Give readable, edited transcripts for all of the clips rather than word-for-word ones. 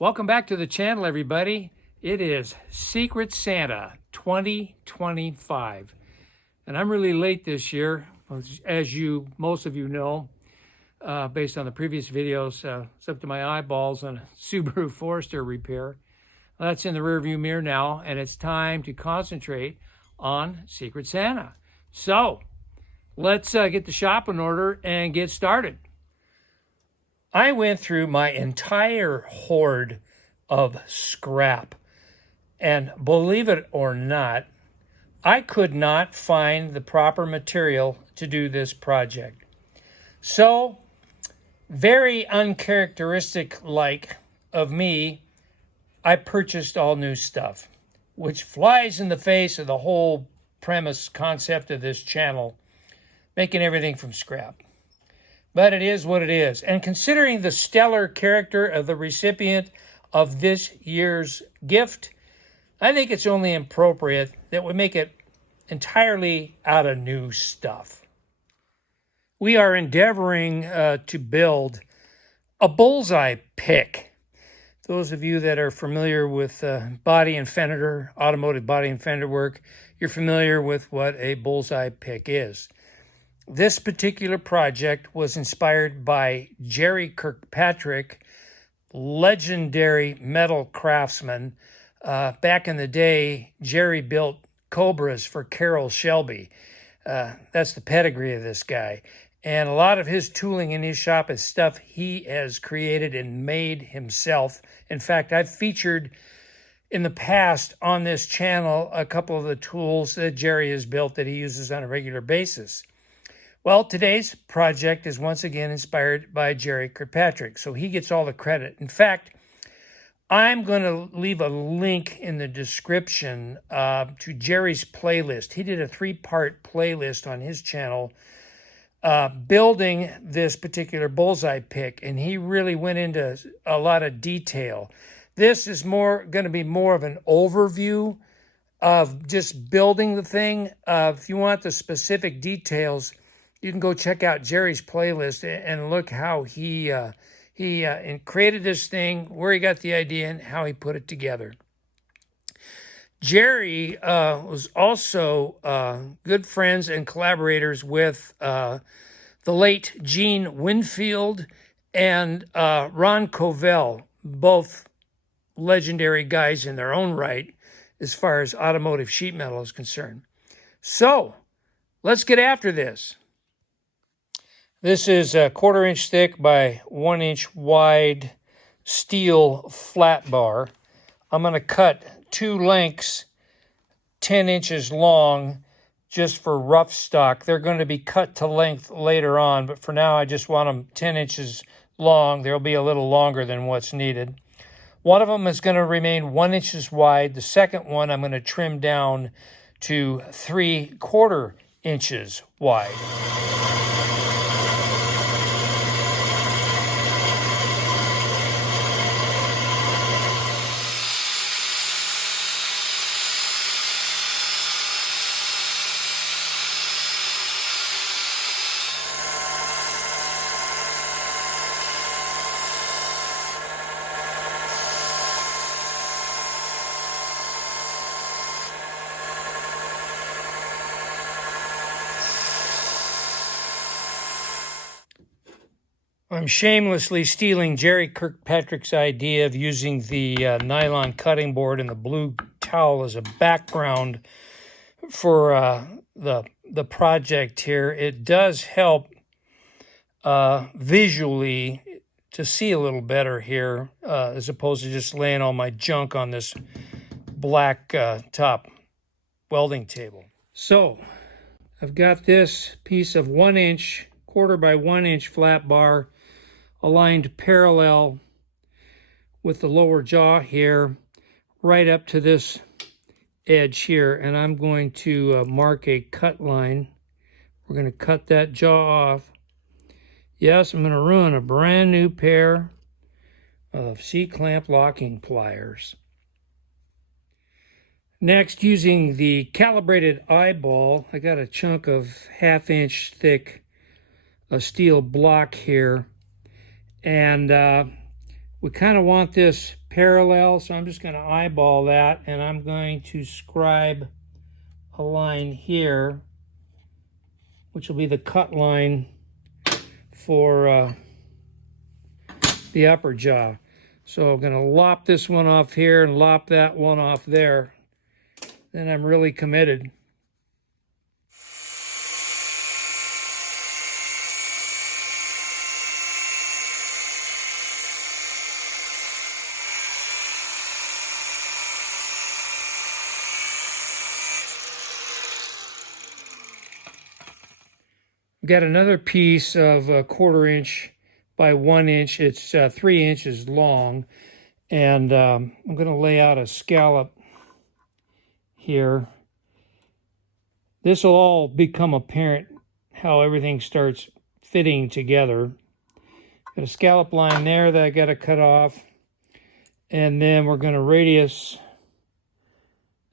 Welcome back to the channel, everybody. It is Secret Santa 2025. And I'm really late this year, as most of you know, based on the previous videos. It's up to my eyeballs on a Subaru Forester repair. Well, that's in the rearview mirror now, and it's time to concentrate on Secret Santa. So let's get the shop in order and get started. I went through my entire hoard of scrap, and believe it or not, I could not find the proper material to do this project. So, very uncharacteristic-like of me, I purchased all new stuff, which flies in the face of the whole premise concept of this channel, making everything from scrap. But it is what it is. And considering the stellar character of the recipient of this year's gift, I think it's only appropriate that we make it entirely out of new stuff. We are endeavoring to build a Bullseye pick. Those of you that are familiar with body and fender, automotive body and fender work, you're familiar with what a Bullseye pick is. This particular project was inspired by Jerry Kirkpatrick, legendary metal craftsman. Back in the day, Jerry built Cobras for Carroll Shelby. That's the pedigree of this guy. And a lot of his tooling in his shop is stuff he has created and made himself. In fact, I've featured in the past on this channel a couple of the tools that Jerry has built that he uses on a regular basis. Well, today's project is once again inspired by Jerry Kirkpatrick, so he gets all the credit. In fact, I'm going to leave a link in the description to Jerry's playlist. He did a 3-part playlist on his channel building this particular Bullseye pick, and he really went into a lot of detail. This is going to be more of an overview of just building the thing. If you want the specific details, you can go check out Jerry's playlist and look how he created this thing, where he got the idea, and how he put it together. Jerry was also good friends and collaborators with the late Gene Winfield and Ron Covell, both legendary guys in their own right as far as automotive sheet metal is concerned. So, let's get after this. This is a 1/4 inch thick by 1 inch wide steel flat bar. I'm going to cut 2 lengths 10 inches long just for rough stock. They're going to be cut to length later on, but for now I just want them 10 inches long. They'll be a little longer than what's needed. One of them is going to remain 1 inch wide. The second one I'm going to trim down to 3/4 inches wide. I'm shamelessly stealing Jerry Kirkpatrick's idea of using the nylon cutting board and the blue towel as a background for the project here. It does help visually to see a little better here as opposed to just laying all my junk on this black top welding table. So I've got this piece of 1 inch, 1/4 by 1 inch flat bar aligned parallel with the lower jaw here, right up to this edge here. And I'm going to mark a cut line. We're going to cut that jaw off. Yes, I'm going to ruin a brand new pair of C-clamp locking pliers. Next, using the calibrated eyeball, I got a chunk of 1/2 inch thick steel block here, and we kind of want this parallel, so I'm just going to eyeball that, and I'm going to scribe a line here, which will be the cut line for the upper jaw. So I'm going to lop this one off here and lop that one off there. Then I'm really committed. I've got another piece of a 1/4 inch by 1 inch. It's 3 inches long, and I'm going to lay out a scallop here. This will all become apparent how everything starts fitting together. Got a scallop line there that I got to cut off, and then we're going to radius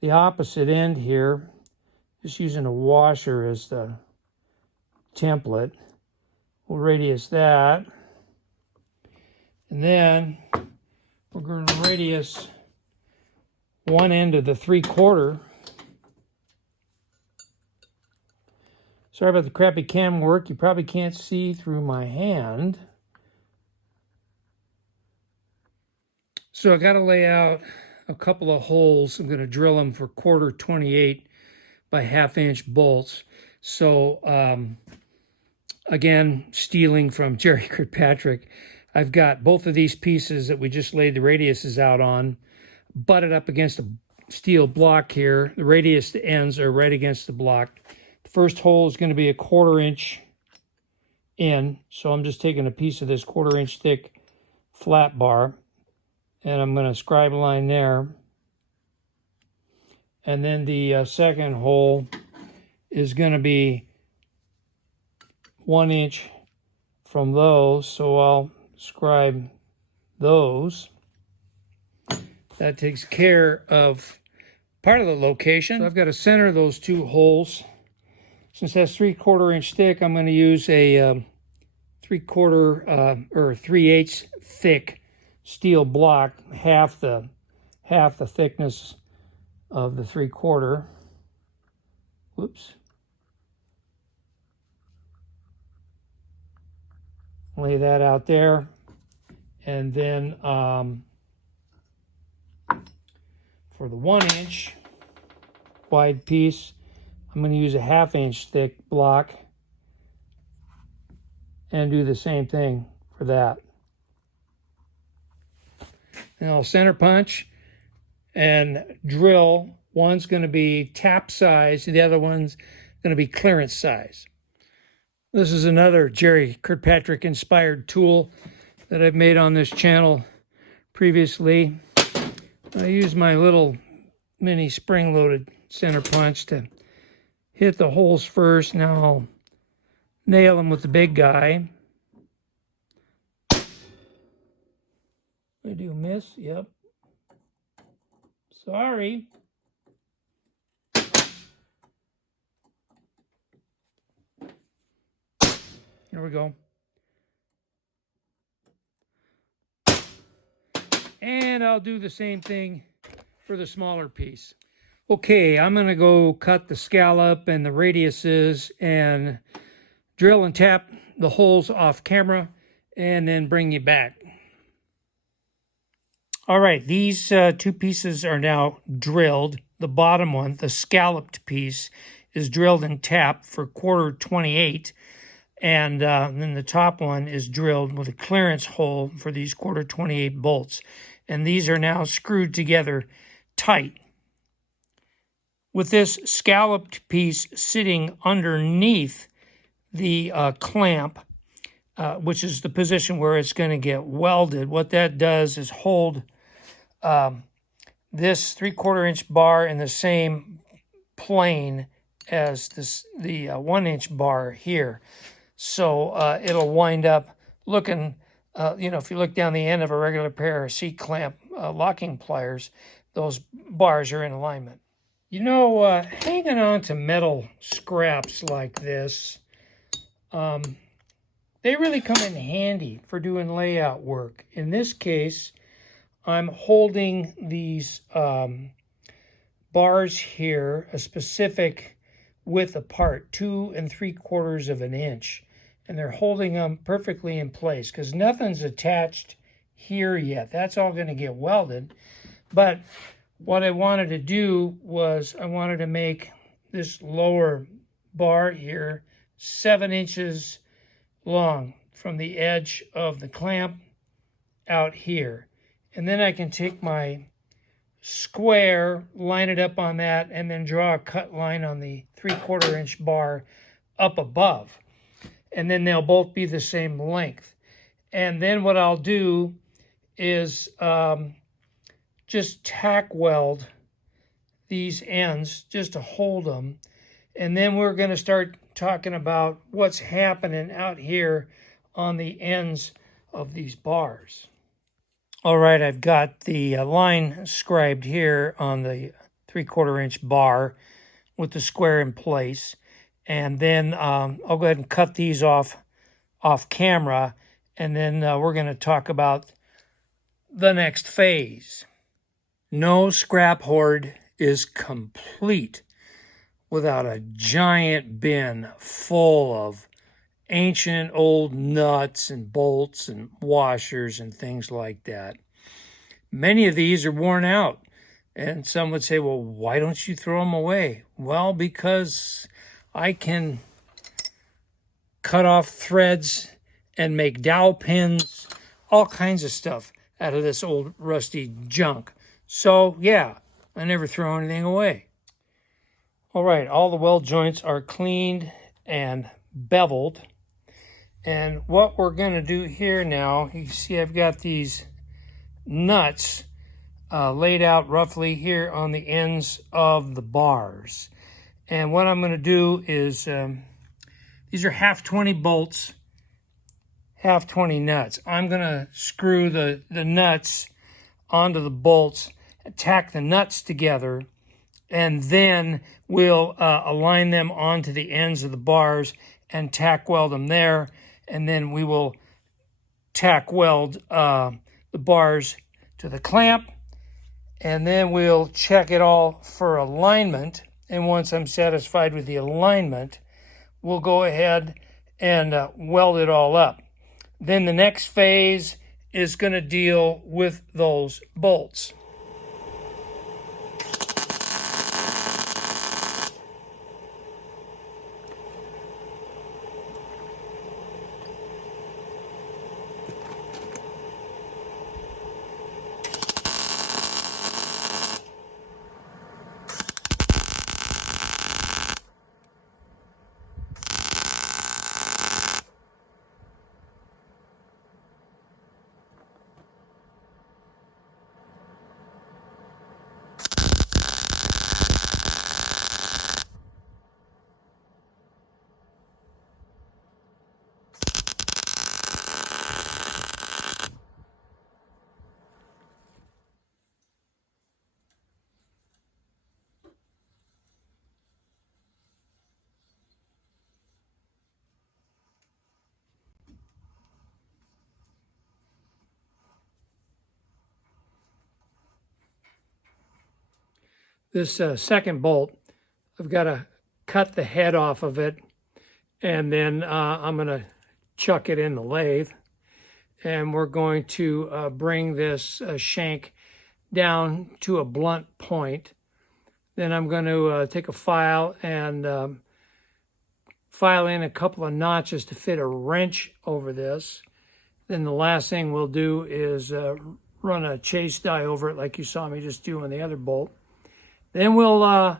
the opposite end here, just using a washer as the template. We'll radius that, and then we're going to radius one end of the 3/4. Sorry about the crappy cam work. You probably can't see through my hand. So I got to lay out a couple of holes. I'm going to drill them for 1/4 28 by 1/2 inch bolts. So again, stealing from Jerry Kirkpatrick, I've got both of these pieces that we just laid the radiuses out on, butted up against a steel block here. The radius ends are right against the block. The first hole is going to be a 1/4 inch in, so I'm just taking a piece of this 1/4 inch thick flat bar, and I'm going to scribe a line there. And then the second hole is going to be 1 inch from those, so I'll scribe those. That takes care of part of the location. So I've got to center those two holes. Since that's 3/4 inch thick, I'm going to use a 3/4 or 3/8 thick steel block, half the thickness of the 3/4. Whoops. Lay that out there, and then for the 1 inch wide piece, I'm going to use a 1/2 inch thick block and do the same thing for that. And I'll center punch and drill. One's going to be tap size, the other one's going to be clearance size. This is another Jerry Kirkpatrick inspired tool that I've made on this channel previously. I use my little mini spring-loaded center punch to hit the holes first. Now I'll nail them with the big guy. I do miss, yep. Sorry. Here we go. And I'll do the same thing for the smaller piece. Okay, I'm going to go cut the scallop and the radiuses and drill and tap the holes off camera and then bring you back. All right, these two pieces are now drilled. The bottom one, the scalloped piece, is drilled and tapped for 1/4 28. And then the top one is drilled with a clearance hole for these 1/4 28 bolts. And these are now screwed together tight. With this scalloped piece sitting underneath the clamp, which is the position where it's going to get welded, what that does is hold this 3/4 inch bar in the same plane as the 1 inch bar here. So it'll wind up looking, if you look down the end of a regular pair of C-clamp locking pliers, those bars are in alignment. Hanging on to metal scraps like this, they really come in handy for doing layout work. In this case, I'm holding these bars here a specific width apart, 2 3/4 of an inch. And they're holding them perfectly in place because nothing's attached here yet. That's all going to get welded. But what I wanted to do was I wanted to make this lower bar here 7 inches long from the edge of the clamp out here. And then I can take my square, line it up on that, and then draw a cut line on the 3/4 inch bar up above. And then they'll both be the same length. And then what I'll do is just tack weld these ends just to hold them. And then we're going to start talking about what's happening out here on the ends of these bars. All right, I've got the line scribed here on the 3/4 inch bar with the square in place. And then I'll go ahead and cut these off camera. And then we're going to talk about the next phase. No scrap hoard is complete without a giant bin full of ancient old nuts and bolts and washers and things like that. Many of these are worn out. And some would say, well, why don't you throw them away? Well, because I can cut off threads and make dowel pins, all kinds of stuff out of this old rusty junk. So, yeah, I never throw anything away. All right, all the weld joints are cleaned and beveled. And what we're going to do here now, you see I've got these nuts laid out roughly here on the ends of the bars. And what I'm going to do is, these are half 20 bolts, half 20 nuts. I'm going to screw the nuts onto the bolts, tack the nuts together, and then we'll align them onto the ends of the bars and tack weld them there. And then we will tack weld the bars to the clamp. And then we'll check it all for alignment. And once I'm satisfied with the alignment, we'll go ahead and weld it all up. Then the next phase is going to deal with those bolts. This second bolt, I've got to cut the head off of it, and then I'm going to chuck it in the lathe. And we're going to bring this shank down to a blunt point. Then I'm going to take a file and file in a couple of notches to fit a wrench over this. Then the last thing we'll do is run a chase die over it like you saw me just do on the other bolt. Then we'll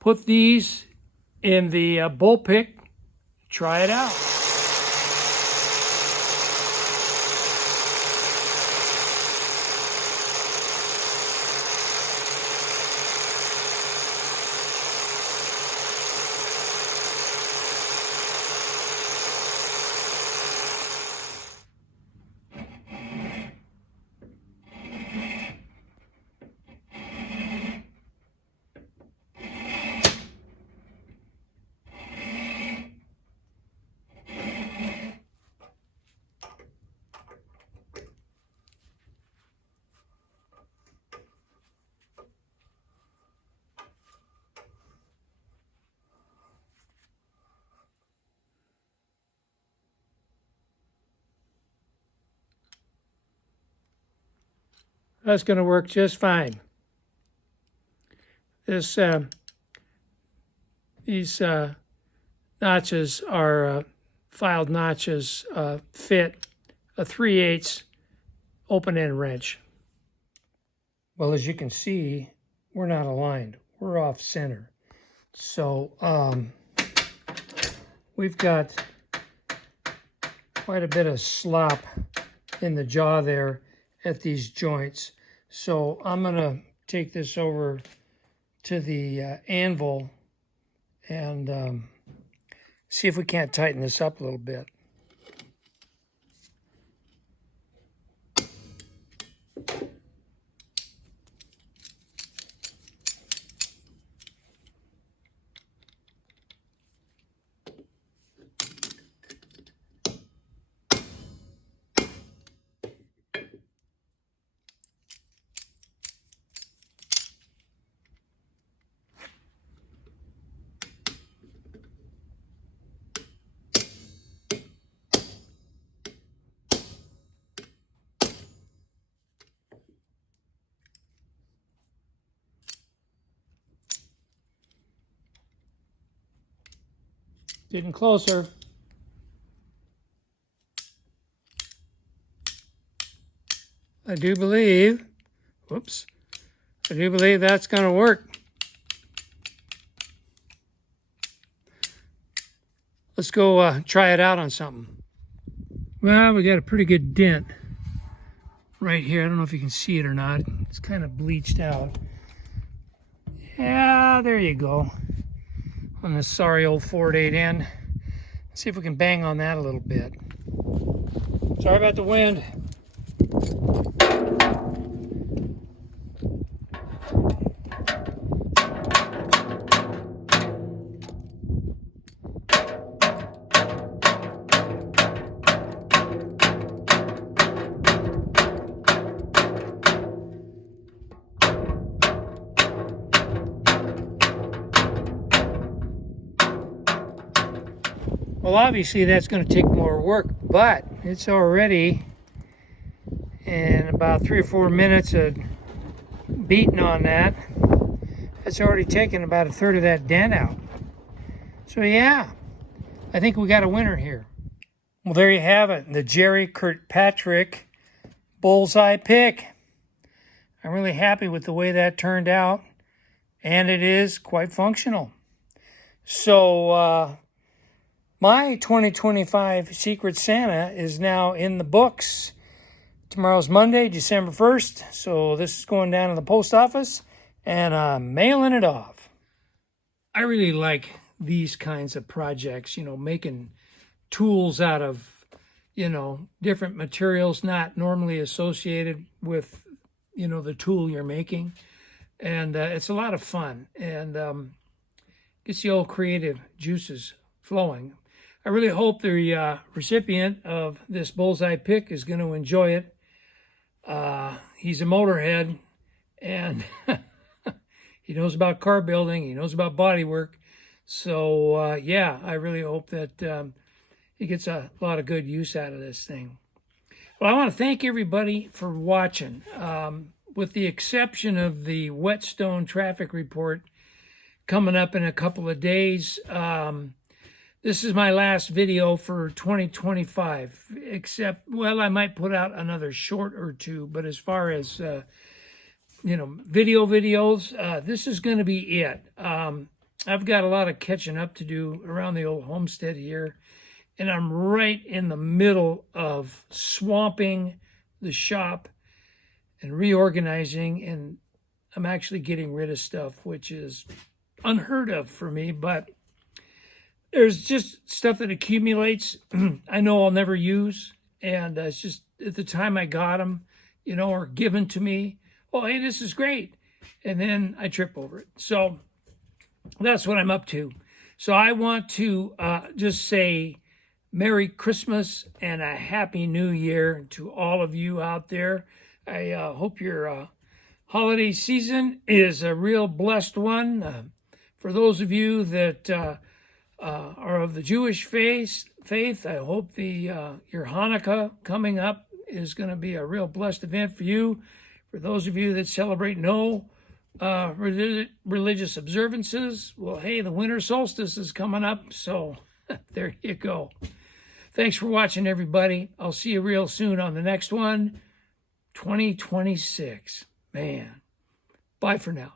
put these in the bolt pick, try it out. That's going to work just fine. These notches are filed notches, fit a 3/8 open-end wrench. Well, as you can see, we're not aligned. We're off center. So we've got quite a bit of slop in the jaw there at these joints. So I'm going to take this over to the anvil and see if we can't tighten this up a little bit. Getting closer. I do believe that's going to work. Let's go try it out on something. Well, we got a pretty good dent right here. I don't know if you can see it or not. It's kind of bleached out. Yeah, there you go. On this sorry old Ford 8N. Let's see if we can bang on that a little bit. Sorry about the wind. Well, obviously that's going to take more work, but it's already in about 3 or 4 minutes of beating on that. It's already taken about 1/3 of that dent out. So yeah, I think we got a winner here. Well, there you have it, the Jerry Kirkpatrick Bullseye pick. I'm really happy with the way that turned out, and it is quite functional. So my 2025 Secret Santa is now in the books. Tomorrow's Monday, December 1st, so this is going down to the post office, and I'm mailing it off. I really like these kinds of projects, making tools out of, different materials not normally associated with, the tool you're making. And it's a lot of fun, and gets the old creative juices flowing. I really hope the recipient of this Bullseye pick is going to enjoy it. He's a motorhead, and he knows about car building. He knows about body work. So, yeah, I really hope that he gets a lot of good use out of this thing. Well, I want to thank everybody for watching. With the exception of the Whetstone traffic report coming up in a couple of days, this is my last video for 2025, except, well, I might put out another short or two, but as far as, videos, this is going to be it. I've got a lot of catching up to do around the old homestead here, and I'm right in the middle of swamping the shop and reorganizing, and I'm actually getting rid of stuff, which is unheard of for me, but there's just stuff that accumulates. I know I'll never use, and it's just at the time I got them, or given to me, oh, hey, this is great, and then I trip over it. So that's what I'm up to. So I want to just say Merry Christmas and a Happy New Year to all of you out there. I hope your holiday season is a real blessed one. For those of you that are of the Jewish faith, I hope your Hanukkah coming up is going to be a real blessed event for you. For those of you that celebrate no religious observances, well, hey, the winter solstice is coming up, so there you go. Thanks for watching, everybody. I'll see you real soon on the next one, 2026. Man, bye for now.